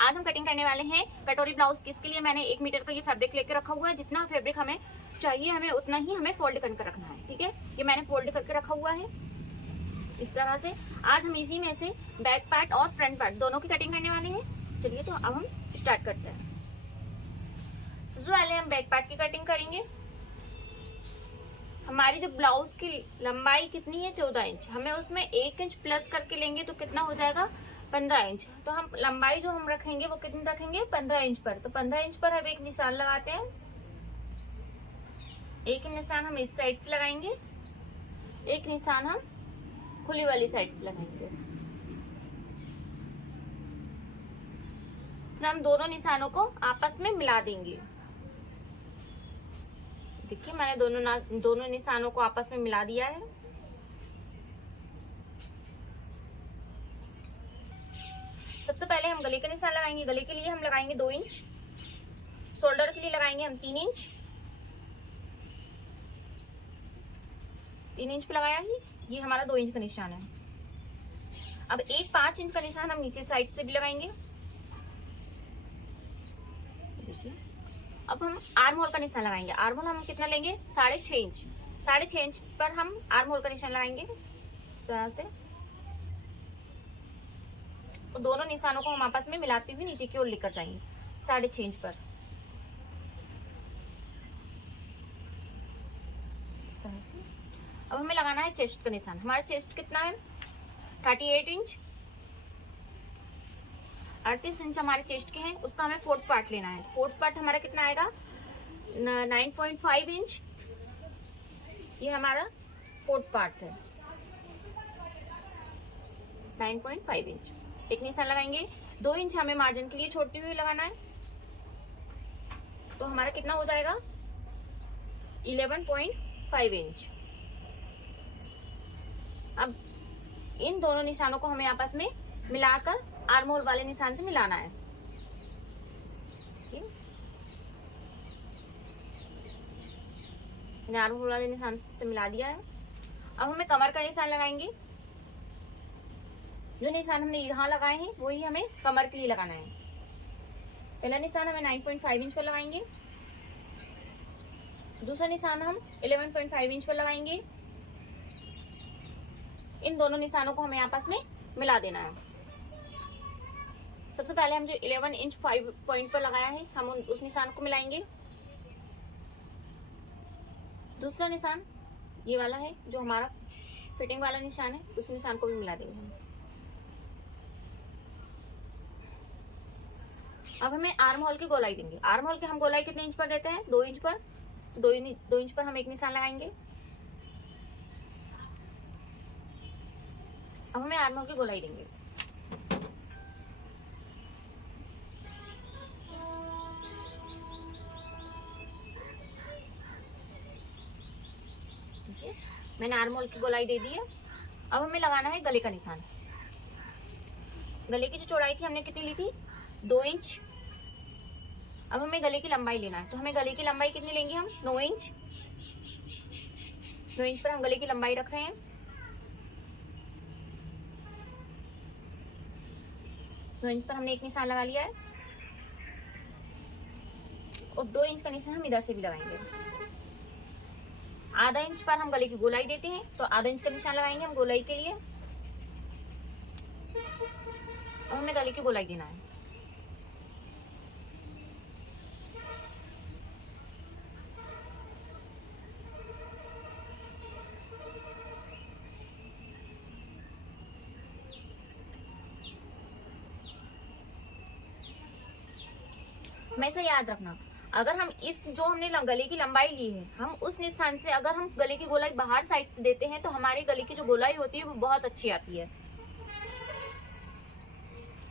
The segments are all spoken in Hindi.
आज हम कटिंग करने वाले हैं कटोरी ब्लाउज की। इसके लिए मैंने 1 मीटर का ये फैब्रिक लेके रखा हुआ है। जितना फैब्रिक हमें चाहिए हमें उतना ही हमें फोल्ड करके रखना है, ठीक है। ये मैंने फोल्ड करके रखा हुआ है इस तरह से। आज हम इसी में से बैक पार्ट और फ्रंट पार्ट दोनों की कटिंग करने वाले हैं। चलिए तो अब हम स्टार्ट करते हैं। सबसे पहले हम बैक पार्ट की कटिंग करेंगे। हमारी जो ब्लाउज की लंबाई कितनी है 14 इंच, हमें उसमें 1 इंच प्लस करके लेंगे तो कितना हो जाएगा 15 इंच। तो हम लंबाई जो हम रखेंगे वो कितनी रखेंगे 15 इंच पर। तो 15 इंच पर हम एक निशान लगाते हैं। एक निशान हम इस साइड से लगाएंगे, एक निशान हम खुली वाली साइड से लगाएंगे। फिर हम दोनों निशानों को आपस में मिला देंगे। देखिए मैंने दोनों निशानों को आपस में मिला दिया है। सबसे पहले हम गले का निशान लगाएंगे। गले के लिए हम लगाएंगे 2 इंच, शोल्डर के लिए लगाएंगे हम 3 इंच। 3 इंच पे लगाया ही, ये हमारा 2 इंच का निशान है। अब एक 5 इंच का निशान हम नीचे साइड से भी लगाएंगे। देखिए अब हम आर्म होल का निशान लगाएंगे। आर्म होल हम कितना लेंगे 6.5 इंच। 6.5 इंच पर हम आर्म होल का निशान लगाएंगे इस तरह से। तो दोनों निशानों को हम आपस में मिलाते हुए नीचे की ओर लेकर जाएंगे 6.5 इंच पर इस तरह से। अब हमें लगाना है चेस्ट का निशान। हमारा चेस्ट कितना है 38 इंच। 38 इंच हमारे चेस्ट के हैं, उसका हमें 4th पार्ट लेना है। 4th पार्ट हमारा कितना आएगा 9.5 इंच। ये हमारा 4th पार्ट है 9.5 इंच। एक निशान लगाएंगे। 2 इंच हमें मार्जिन के लिए छोड़ते हुए लगाना है। तो हमारा कितना हो जाएगा 11.5 इंच। अब इन दोनों निशानों को हमें आपस में मिलाकर आर्म होल वाले निशान से मिलाना है। आर्म होल वाले निशान से मिला दिया है। अब हमें कमर का निशान लगाएंगे। जो निशान हमने यहाँ लगाए हैं वही हमें कमर के लिए लगाना है। पहला निशान हमें 9.5 इंच पर लगाएंगे, दूसरा निशान हम 11.5 इंच पर लगाएंगे। इन दोनों निशानों को हमें आपस में मिला देना है। सबसे पहले हम जो 11 इंच 5 पॉइंट पर लगाया है हम उस निशान को मिलाएंगे। दूसरा निशान ये वाला है जो हमारा फिटिंग वाला निशान है, उस निशान को भी मिला देंगे हम। अब हमें आर्म होल की गोलाई देंगे। आर्म होल की हम गोलाई कितने इंच पर देते हैं 2 इंच पर। 2 इंच पर हम एक निशान लगाएंगे। अब हमें आर्म होल की गोलाई देंगे। देखिए मैंने आर्म होल की गोलाई दे दी है। अब हमें लगाना है गले का निशान। गले की जो चौड़ाई थी हमने कितनी ली थी 2 इंच। अब हमें गले की लंबाई लेना है। तो हमें गले की लंबाई कितनी लेंगे हम 9 इंच। 9 इंच पर हम गले की लंबाई रख रहे हैं। 9 इंच पर हमने एक निशान लगा लिया है और 2 इंच का निशान हम इधर से भी लगाएंगे। आधा इंच पर हम गले की गोलाई देते हैं तो आधा इंच का निशान लगाएंगे हम गोलाई के लिए। और हमें गले की गोलाई देना है। हमेशा याद रखना अगर हम इस जो हमने गले की लंबाई ली है हम उस निशान से अगर हम गले की गोलाई बाहर साइड से देते हैं तो हमारे गले की जो गोलाई होती है वो बहुत अच्छी आती है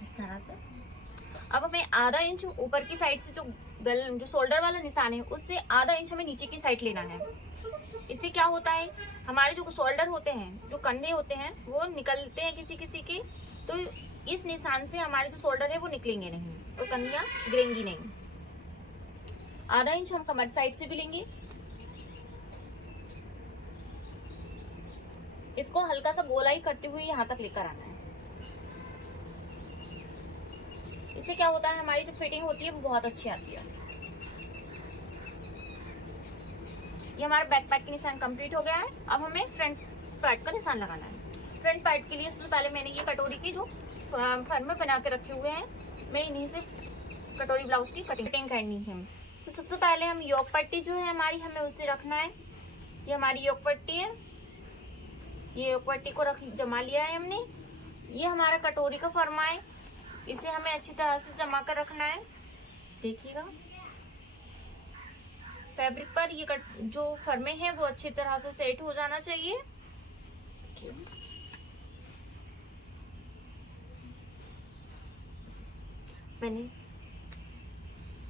इस तरह से। अब हमें आधा इंच ऊपर की साइड से जो शोल्डर वाला निशान है उससे आधा इंच हमें नीचे की साइड लेना है। इससे क्या होता है हमारे जो शोल्डर होते हैं जो कंधे होते हैं वो निकलते हैं किसी किसी के, तो इस निशान से हमारे जो शोल्डर है वो निकलेंगे नहीं, तो कंधियां गिरेंगी नहीं। आधा इंच हम कमर साइड से भी लेंगे। इसको हल्का सा गोलाई करते हुए यहाँ तक लेकर आना है। इससे क्या होता है, हमारी जो फिटिंग होती है वो बहुत अच्छी आती है। ये हमारा बैक पार्ट का निशान कंप्लीट हो गया है। अब हमें फ्रंट पार्ट का निशान लगाना है। फ्रंट पार्ट के लिए सबसे पहले मैंने ये कटोरी की जो फर्म बना के रखे हुए हैं, मैं इन्हीं से कटोरी ब्लाउज की कटिंग करनी है। तो सबसे पहले हम योक पट्टी जो है हमारी, हमें उससे रखना है। ये हमारी योक पट्टी है, ये योक पट्टी को जमा लिया है हमने। ये हमारा कटोरी का फर्मा है, इसे हमें अच्छी तरह से जमा कर रखना है। देखिएगा फैब्रिक पर ये जो फर्मे हैं वो अच्छी तरह से सेट हो जाना चाहिए। मैंने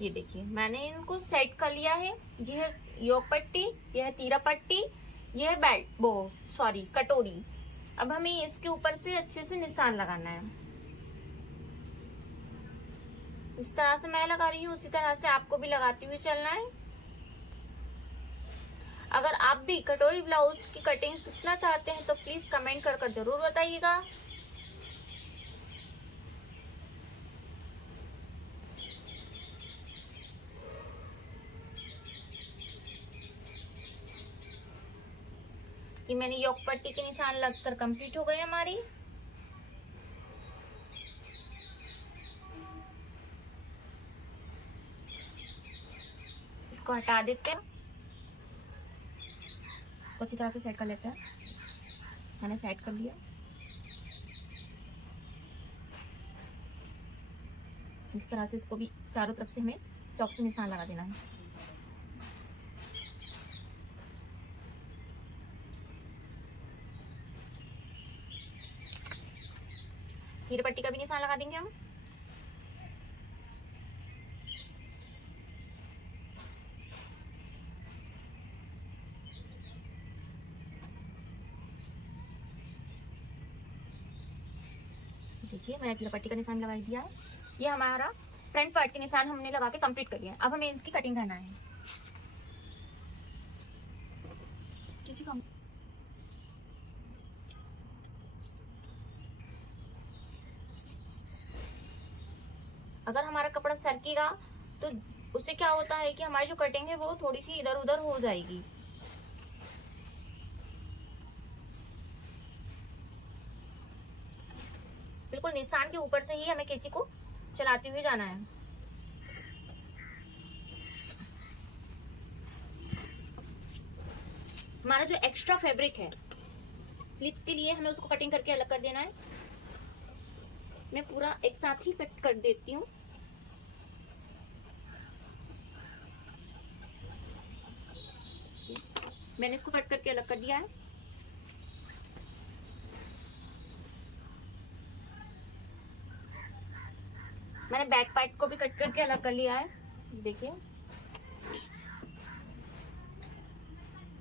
ये देखिए मैंने इनको सेट कर लिया है। ये है योक पट्टी, ये है तीरा पट्टी, ये है बेल्ट वो सॉरी कटोरी। अब हमें इसके ऊपर से अच्छे से निशान लगाना है। इस तरह से मैं लगा रही हूँ, उसी तरह से आपको भी लगाती हुई चलना है। अगर आप भी कटोरी ब्लाउज की कटिंग सीखना चाहते हैं तो प्लीज कमेंट कर जरूर बताइएगा। कि मैंने योक पट्टी के निशान लगकर कंप्लीट हो गए हमारी। इसको हटा देते हैं, इसको अच्छी तरह से सेट कर लेते हैं। मैंने सेट कर लिया। इस तरह से इसको भी चारों तरफ से हमें चौक से निशान लगा देना है। तीर पट्टी का भी निशान लगा देंगे हम। देखिए मैंने तीर पट्टी का निशान लगा दिया है। ये हमारा फ्रंट पार्ट के निशान हमने लगा के कंप्लीट कर लिया है। अब हमें इसकी कटिंग करना है। अगर हमारा कपड़ा सरकेगा तो उससे क्या होता है कि हमारी जो कटिंग है वो थोड़ी सी इधर उधर हो जाएगी। बिल्कुल निशान के ऊपर से ही हमें कैंची को चलाते हुए जाना है। हमारा जो एक्स्ट्रा फैब्रिक है स्लीव्स के लिए, हमें उसको कटिंग करके अलग कर देना है। मैं पूरा एक साथ ही कट कर देती हूँ। मैंने इसको कट करके अलग कर दिया है। मैंने बैक पार्ट को भी कट करके अलग कर लिया है। देखिए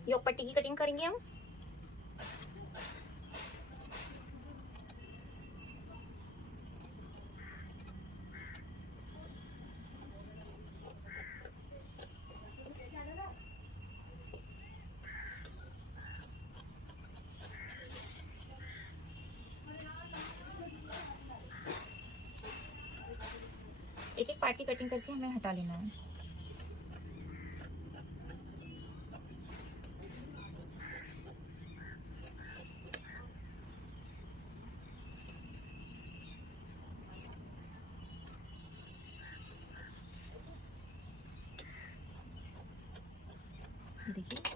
योक पट्टी की कटिंग करेंगे हम। एक एक पार्ट की कटिंग करके हमें हटा लेना है। देखिए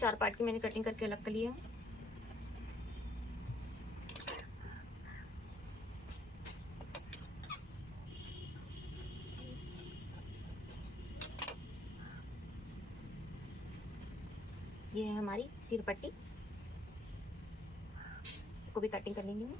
चार पार्ट की मैंने कटिंग करके अलग कर लिया है। ये है हमारी तीर पट्टी, इसको भी कटिंग कर लेंगे हम।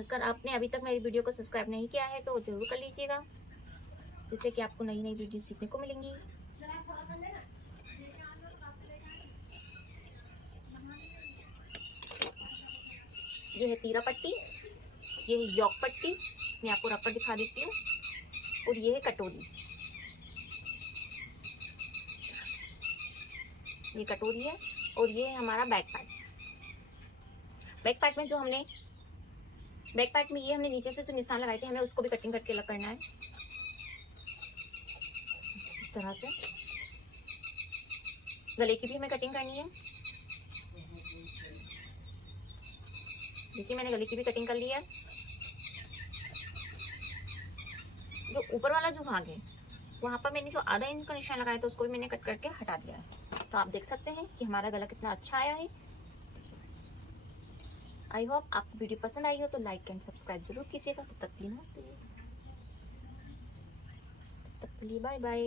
अगर आपने अभी तक मेरी वीडियो को सब्सक्राइब नहीं किया है तो जरूर कर लीजिएगा, जिससे कि आपको नई नई वीडियो सीखने को मिलेंगी। ये है तीरा पट्टी, ये है यॉक पट्टी, मैं आपको रबर दिखा देती हूँ, और ये है कटोरी। ये कटोरी है और ये है हमारा बैक पार्ट। बैक पार्ट में जो हमने बैक पार्ट में ये हमने नीचे से जो निशान लगाए थे, हमें उसको भी कटिंग करके अलग करना है इस तरह से। गले की भी हमें कटिंग करनी है। देखिए मैंने गले की भी कटिंग कर ली है। जो ऊपर वाला जो भाग है वहां पर मैंने जो आधा इंच का निशान लगाया था उसको भी मैंने कट करके हटा दिया है। तो आप देख सकते हैं कि हमारा गला कितना अच्छा आया है। आई होप आपको वीडियो पसंद आई हो तो लाइक एंड सब्सक्राइब जरूर कीजिएगा। तब तक के लिए नमस्ते, तब तक के लिए बाय बाय।